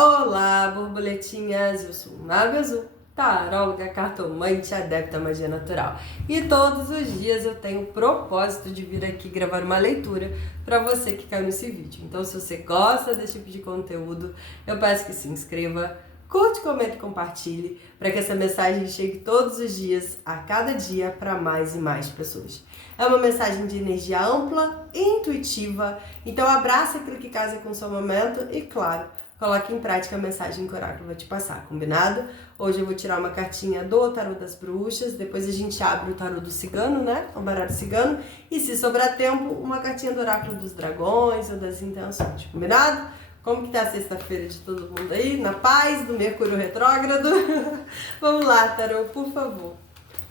Olá, borboletinhas! Eu sou o Mago Azul, taróloga, cartomante, adepta à magia natural. E todos os dias eu tenho o propósito de vir aqui gravar uma leitura para você que caiu nesse vídeo. Então, se você gosta desse tipo de conteúdo, eu peço que se inscreva, curte, comente e compartilhe para que essa mensagem chegue todos os dias, a cada dia, para mais e mais pessoas. É uma mensagem de energia ampla e intuitiva, então abraça aquilo que casa com o seu momento e, claro, coloque em prática a mensagem que o oráculo vai te passar, combinado? Hoje eu vou tirar uma cartinha do tarô das bruxas, depois a gente abre o tarô do cigano, né? O baralho cigano. E se sobrar tempo, uma cartinha do oráculo dos dragões ou das intenções, combinado? Como que tá a sexta-feira de todo mundo aí? Na paz do Mercúrio retrógrado? Vamos lá, tarô, por favor.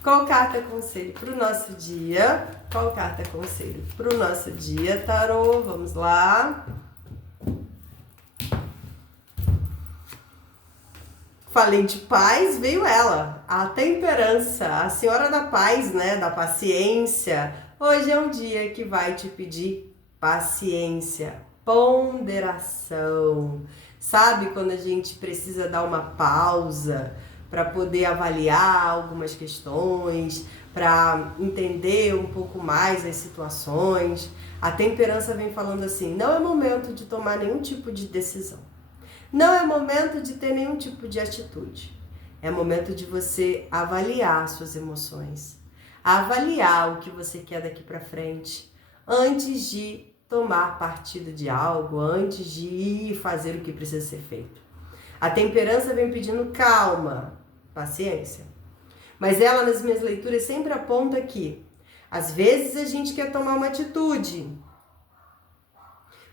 Qual carta conselho pro nosso dia? Qual carta conselho pro nosso dia, tarô? Vamos lá. Falei de paz, veio ela, a temperança, a senhora da paz, né, da paciência. Hoje é um dia que vai te pedir paciência, ponderação. Sabe quando a gente precisa dar uma pausa para poder avaliar algumas questões, para entender um pouco mais as situações? A temperança vem falando assim, não é momento de tomar nenhum tipo de decisão. Não é momento de ter nenhum tipo de atitude. É momento de você avaliar suas emoções, avaliar o que você quer daqui para frente, antes de tomar partido de algo, antes de ir fazer o que precisa ser feito. A temperança vem pedindo calma, paciência. Mas ela, nas minhas leituras, sempre aponta que, às vezes, a gente quer tomar uma atitude,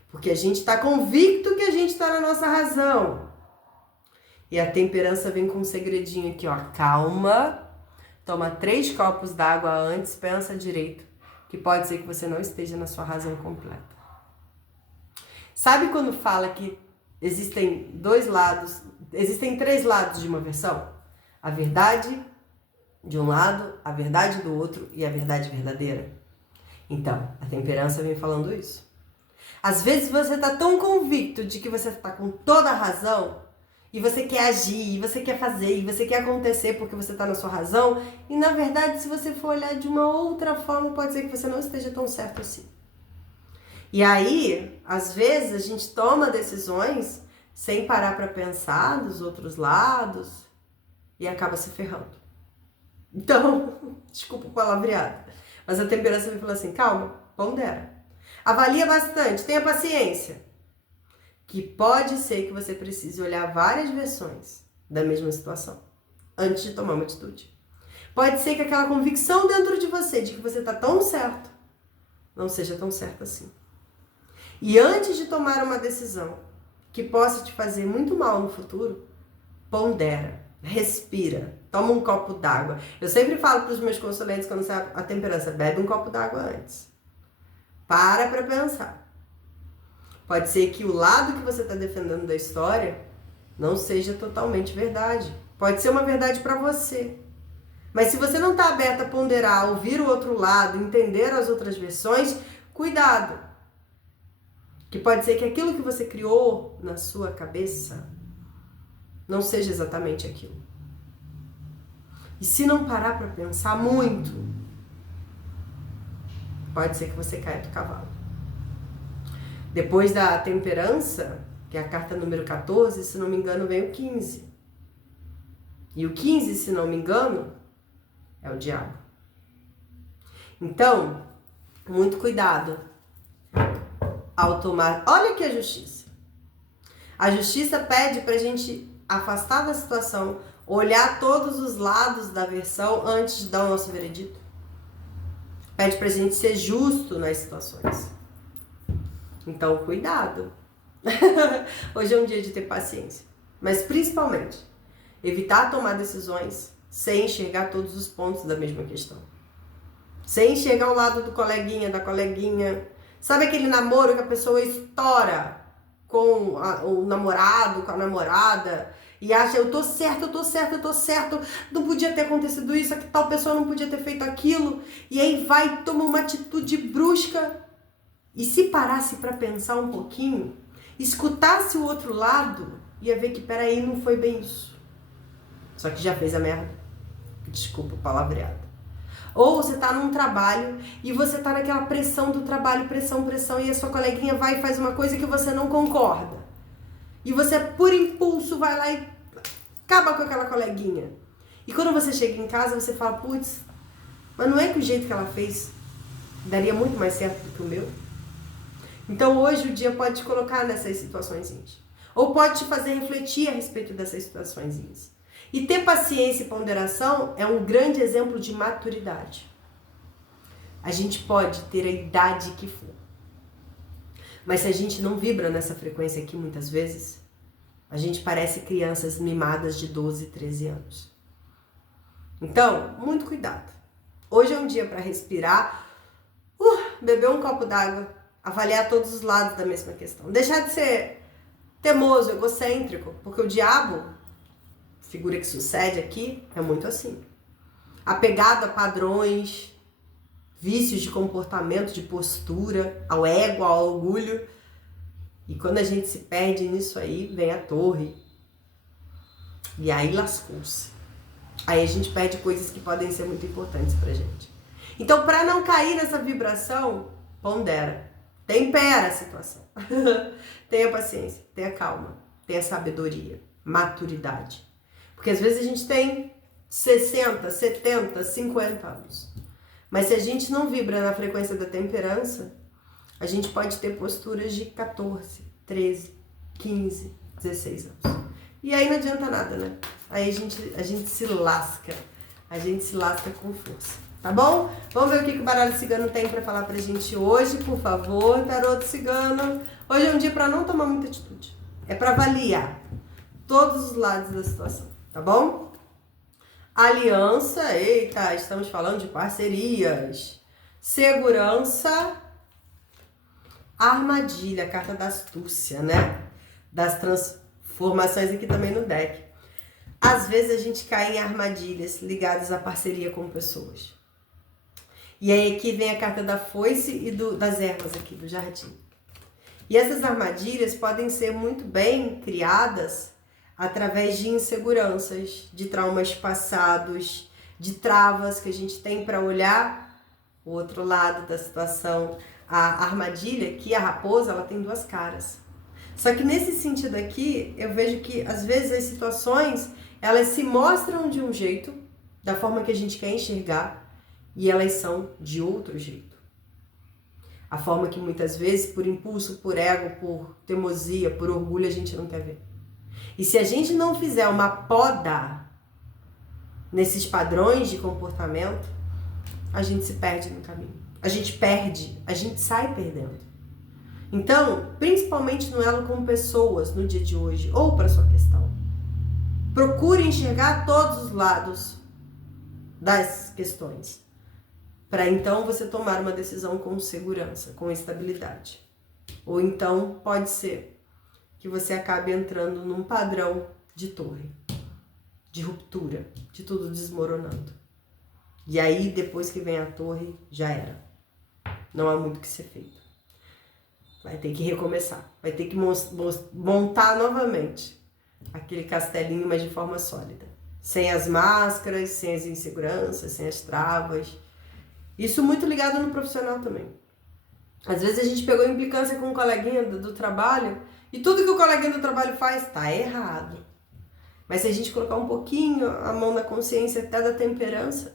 porque a gente está convicto que a gente está na nossa razão. E a temperança vem com um segredinho aqui, ó. Calma, toma 3 copos d'água antes, pensa direito, que pode ser que você não esteja na sua razão completa. Sabe quando fala que existem 3 lados de uma versão? A verdade de um lado, a verdade do outro e a verdade verdadeira? Então, a temperança vem falando isso. Às vezes você está tão convicto de que você está com toda a razão e você quer agir, e você quer fazer, e você quer acontecer porque você está na sua razão, e na verdade, se você for olhar de uma outra forma, pode ser que você não esteja tão certo assim. E aí, às vezes, a gente toma decisões sem parar para pensar dos outros lados e acaba se ferrando. Então, desculpa o palavreado, mas a temperança me falou assim, calma, pondera. Avalia bastante, tenha paciência, que pode ser que você precise olhar várias versões da mesma situação antes de tomar uma atitude. Pode ser que aquela convicção dentro de você de que você está tão certo não seja tão certa assim. E antes de tomar uma decisão que possa te fazer muito mal no futuro, pondera, respira, toma um copo d'água. Eu sempre falo para os meus consulentes quando sai a temperança, bebe um copo d'água antes. Para pensar. Pode ser que o lado que você está defendendo da história não seja totalmente verdade. Pode ser uma verdade para você. Mas se você não está aberto a ponderar, ouvir o outro lado, entender as outras versões, cuidado. Que pode ser que aquilo que você criou na sua cabeça não seja exatamente aquilo. E se não parar para pensar muito, pode ser que você caia do cavalo. Depois da temperança, que é a carta número 14, se não me engano, vem o 15. E o 15, se não me engano, é o diabo. Então, muito cuidado ao tomar... Olha aqui a justiça. A justiça pede pra gente afastar da situação, olhar todos os lados da versão antes de dar o nosso veredito. Pede pra gente ser justo nas situações. Então, cuidado. Hoje é um dia de ter paciência. Mas, principalmente, evitar tomar decisões sem enxergar todos os pontos da mesma questão. Sem enxergar o lado do coleguinha, da coleguinha. Sabe aquele namoro que a pessoa estoura com o namorado, com a namorada, e acha, eu tô certo, não podia ter acontecido isso, que tal pessoa não podia ter feito aquilo, e aí vai, toma uma atitude brusca. E se parasse para pensar um pouquinho, escutasse o outro lado, ia ver que, peraí, não foi bem isso. Só que já fez a merda. Desculpa o palavreado. Ou você tá num trabalho e você tá naquela pressão do trabalho, pressão, e a sua coleguinha vai e faz uma coisa que você não concorda. E você, por impulso, vai lá e acaba com aquela coleguinha. E quando você chega em casa, você fala, putz, mas não é que o jeito que ela fez daria muito mais certo do que o meu? Então hoje o dia pode te colocar nessas situações. Ou pode te fazer refletir a respeito dessas situações. E ter paciência e ponderação é um grande exemplo de maturidade. A gente pode ter a idade que for. Mas se a gente não vibra nessa frequência aqui muitas vezes, a gente parece crianças mimadas de 12, 13 anos. Então, muito cuidado. Hoje é um dia para respirar, beber um copo d'água, avaliar todos os lados da mesma questão. Deixar de ser teimoso, egocêntrico, porque o diabo, figura que sucede aqui, é muito assim. Apegado a padrões, vícios de comportamento, de postura, ao ego, ao orgulho. E quando a gente se perde nisso aí, vem a torre. E aí lascou-se. Aí a gente perde coisas que podem ser muito importantes pra gente. Então, para não cair nessa vibração, pondera. Tempera a situação. Tenha paciência, tenha calma, tenha sabedoria, maturidade. Porque às vezes a gente tem 60, 70, 50 anos. Mas se a gente não vibra na frequência da temperança, a gente pode ter posturas de 14, 13, 15, 16 anos. E aí não adianta nada, né? Aí a gente se lasca. A gente se lasca com força. Tá bom? Vamos ver o que o baralho cigano tem pra falar pra gente hoje, por favor, tarô cigano. Hoje é um dia pra não tomar muita atitude. É pra avaliar todos os lados da situação, tá bom? Aliança, eita, estamos falando de parcerias. Segurança, armadilha, carta da astúcia, né? Das transformações aqui também no deck. Às vezes a gente cai em armadilhas ligadas à parceria com pessoas. E aí aqui vem a carta da foice e das ervas aqui, do jardim. E essas armadilhas podem ser muito bem criadas através de inseguranças, de traumas passados, de travas que a gente tem para olhar o outro lado da situação. A armadilha, que a raposa, ela tem duas caras. Só que nesse sentido aqui, eu vejo que às vezes as situações, elas se mostram de um jeito, da forma que a gente quer enxergar, e elas são de outro jeito. A forma que muitas vezes, por impulso, por ego, por teimosia, por orgulho, a gente não quer ver. E se a gente não fizer uma poda nesses padrões de comportamento, a gente se perde no caminho. A gente perde, a gente sai perdendo. Então, principalmente no elo com pessoas no dia de hoje, ou para sua questão, procure enxergar todos os lados das questões, para então você tomar uma decisão com segurança, com estabilidade. Ou então pode ser que você acabe entrando num padrão de torre, de ruptura, de tudo desmoronando. E aí, depois que vem a torre, já era. Não há muito o que ser feito. Vai ter que recomeçar, vai ter que montar novamente aquele castelinho, mas de forma sólida. Sem as máscaras, sem as inseguranças, sem as travas. Isso muito ligado no profissional também. Às vezes a gente pegou implicância com um coleguinha do trabalho e tudo que o coleguinha do trabalho faz tá errado. Mas se a gente colocar um pouquinho a mão na consciência até da temperança,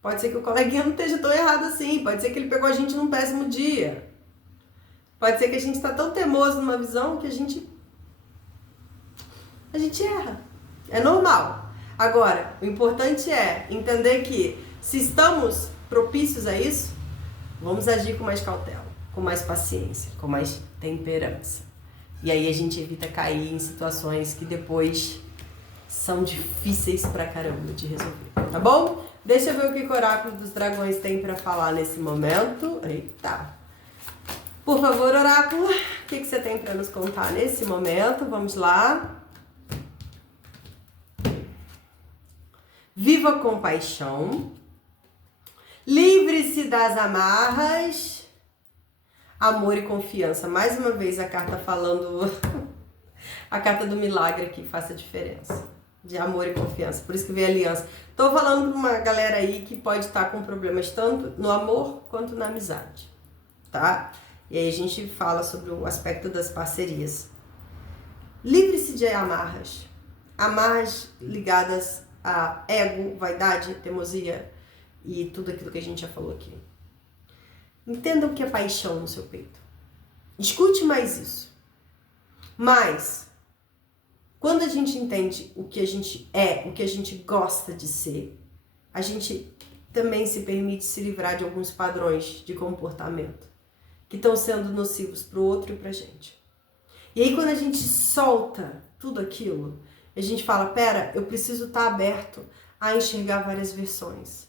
pode ser que o coleguinha não esteja tão errado assim. Pode ser que ele pegou a gente num péssimo dia. Pode ser que a gente está tão teimoso numa visão que a gente erra. É normal. Agora, o importante é entender que se estamos propícios a isso, vamos agir com mais cautela, com mais paciência, com mais temperança. E aí a gente evita cair em situações que depois são difíceis pra caramba de resolver, tá bom? Deixa eu ver o que o oráculo dos dragões tem pra falar nesse momento. Eita! Por favor, oráculo, o que você tem pra nos contar nesse momento? Vamos lá. Viva com paixão. Livre-se das amarras. Amor e confiança. Mais uma vez a carta falando a carta do milagre aqui, faça diferença. De amor e confiança. Por isso que vem aliança. Tô falando pra uma galera aí que pode estar com problemas tanto no amor quanto na amizade. Tá? E aí a gente fala sobre o aspecto das parcerias. Livre-se de amarras. Amarras ligadas a ego, vaidade, teimosia e tudo aquilo que a gente já falou aqui. Entenda o que é paixão no seu peito. Escute mais isso. Mas, quando a gente entende o que a gente é, o que a gente gosta de ser, a gente também se permite se livrar de alguns padrões de comportamento que estão sendo nocivos para o outro e para a gente. E aí, quando a gente solta tudo aquilo, a gente fala, pera, eu preciso estar aberto a enxergar várias versões,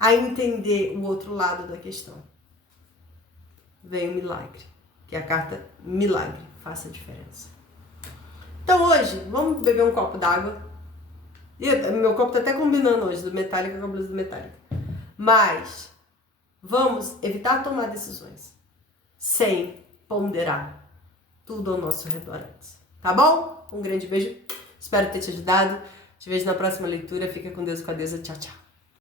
a entender o outro lado da questão. Vem o milagre, que é a carta milagre, faça a diferença. Então hoje, vamos beber um copo d'água. Meu copo tá até combinando hoje, do Metallica com a blusa do Metallica. Mas vamos evitar tomar decisões sem ponderar tudo ao nosso redor antes. Tá bom? Um grande beijo. Espero ter te ajudado. Te vejo na próxima leitura. Fica com Deus e com a deusa. Tchau, tchau.